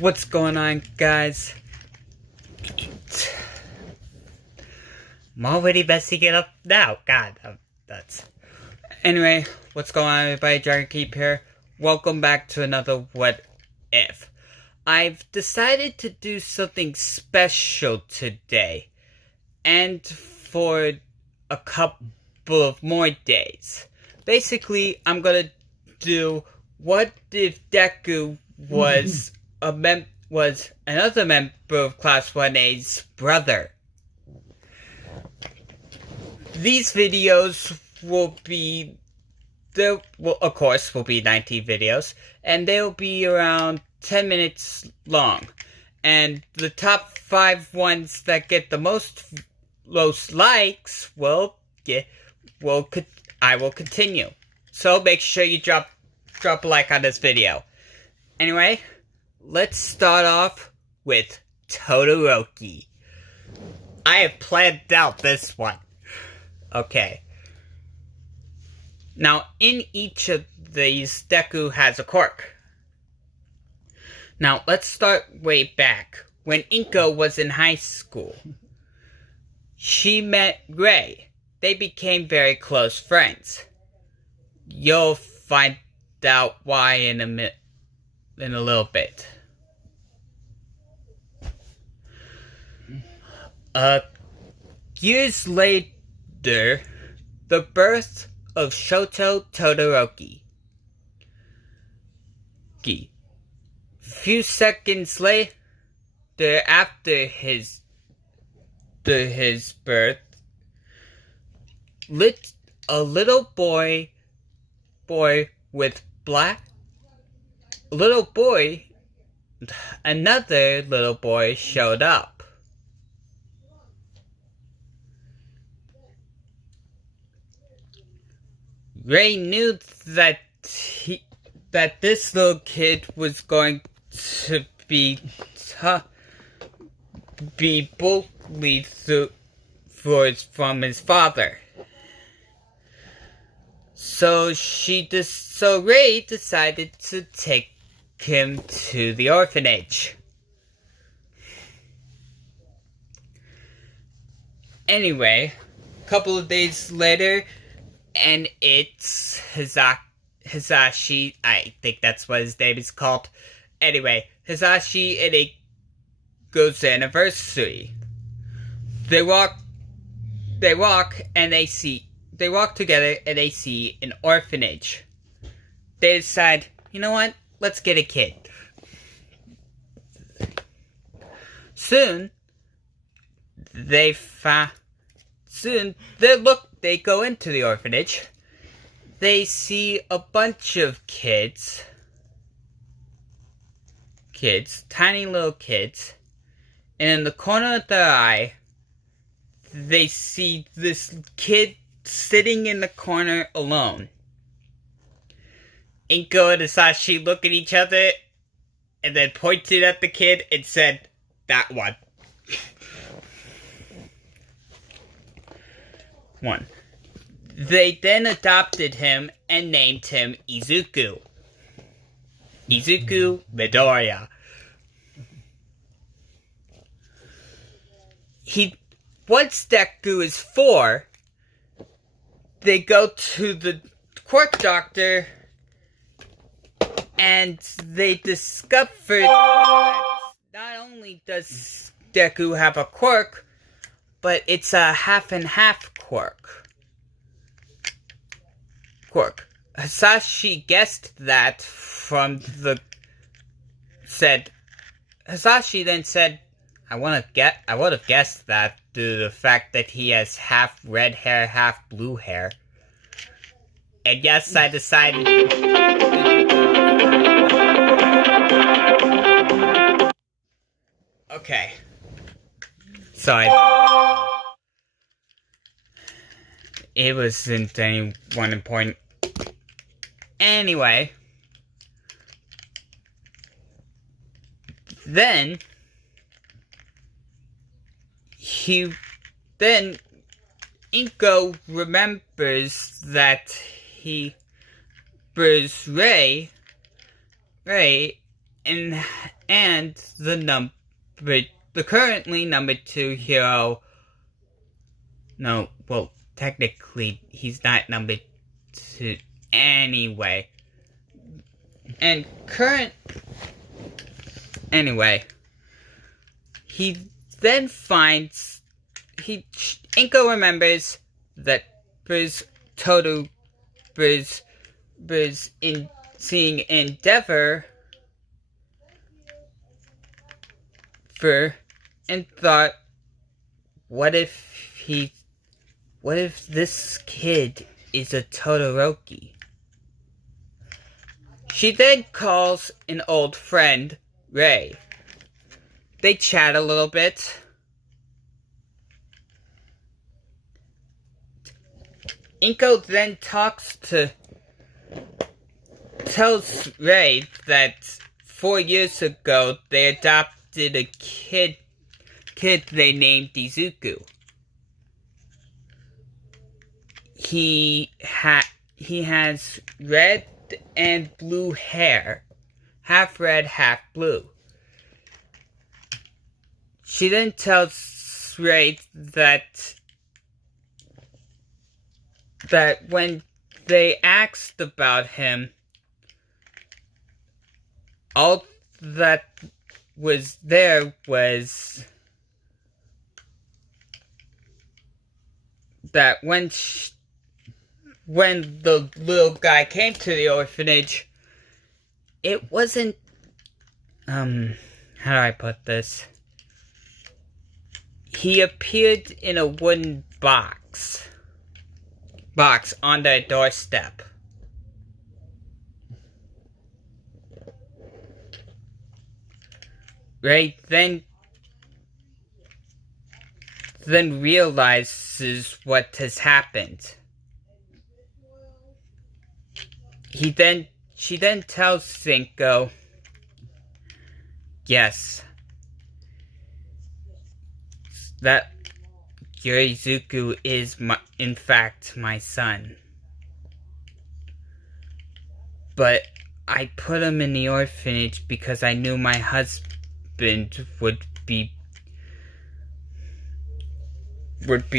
What's going on, guys? I'm already messing it up now. God, that's... Anyway, what's going on, everybody? Dragon Keep here. Welcome back to another What If. I've decided to do something special today. And for a couple of more days. Basically, I'm gonna do what if Deku was another member of Class 1A's brother. These videos will be, of course, will be 19 videos, and they'll be around 10 minutes long. And the top 5 ones that get the most likes I will continue. So make sure you drop a like on this video. Anyway, let's start off with Todoroki. I have planned out this one. Okay. Now, in each of these, Deku has a quirk. Now, let's start way back. When Inko was in high school, she met Rei. They became very close friends. You'll find out why in a little bit. Years later, the birth of Shoto Todoroki. Few seconds later, after his birth, a little boy with black. Another little boy showed up. Ray knew that this little kid was going to be bullied from his father. So Ray decided to take him to the orphanage. Anyway, a couple of days later, and it's Hisashi, I think that's what his name is called. Anyway, Hisashi and Eiko's anniversary. They walk together and they see an orphanage. They decide, you know what? Let's get a kid. Soon they go into the orphanage. They see a bunch of kids, tiny little kids, and in the corner of their eye, they see this kid sitting in the corner alone. Inko and Hisashi look at each other and then pointed at the kid and said, "That one." They then adopted him and named him Izuku. Izuku Midoriya. Once Deku is 4, they go to the quirk doctor and they discovered that not only does Deku have a quirk, but it's a half and half quirk. Hisashi guessed that Hisashi then said, I would have guessed that due to the fact that he has half red hair, half blue hair. And yes, I decided. Okay. Sorry. It wasn't anyone important. Anyway. Then Inko remembers that Ray, and and the currently number 2 hero. No, well, technically he's not number 2 anyway. And anyway, he then finds Inko remembers that there's in seeing Endeavor and thought, what if this kid is a Todoroki? She then calls an old friend, Ray. They chat a little bit. Inko then tells Ray that 4 years ago they adopted a kid they named Izuku. He has red and blue hair, half red, half blue. She then tells Ray that when they asked about him, all that was there was that when the little guy came to the orphanage, it wasn't, how do I put this? He appeared in a wooden box on their doorstep. Ray then realizes what has happened. She then tells Inko, yes, that Yurizuku is in fact my son. But I put him in the orphanage because I knew my husband would be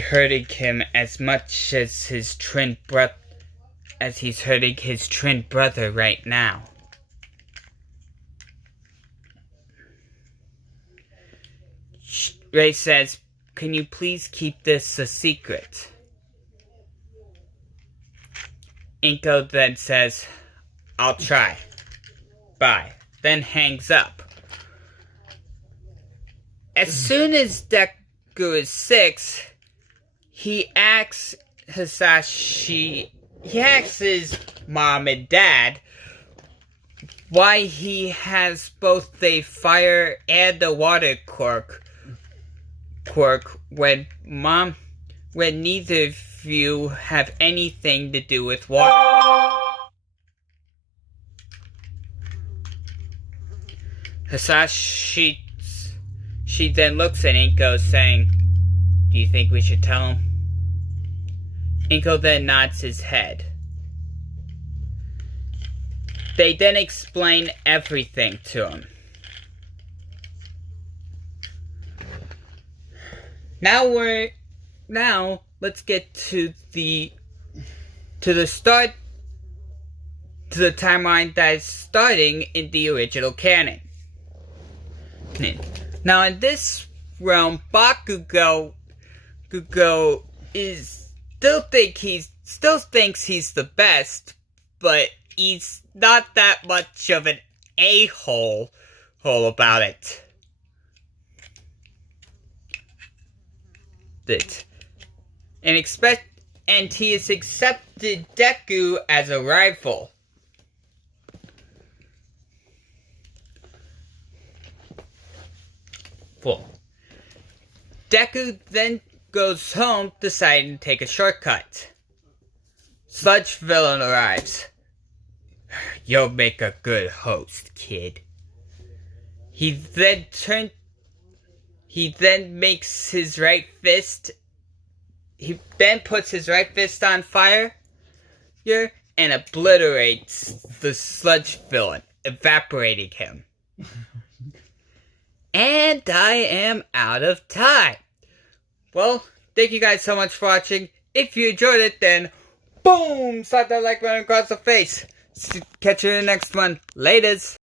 hurting him as much as his twin brother, as he's hurting his twin brother right now. Ray says, can you please keep this a secret? Inko then says, I'll try. Bye. Then hangs up. As soon as Deku is 6, he asks his mom and dad why he has both the fire and the water quirk when neither of you have anything to do with water. She then looks at Inko saying, do you think we should tell him? Inko then nods his head. They then explain everything to him. Now let's get to the timeline that is starting in the original canon. Now in this realm, Bakugo still thinks he's the best, but he's not that much of an a-hole about it. And he has accepted Deku as a rival. Deku then goes home, deciding to take a shortcut. Sludge Villain arrives. You'll make a good host, kid. He then makes his right fist. He then puts his right fist on fire and obliterates the Sludge Villain, evaporating him. And I am out of time. Well, thank you guys so much for watching. If you enjoyed it, then boom! Slap that like button across the face. Catch you in the next one. Laters.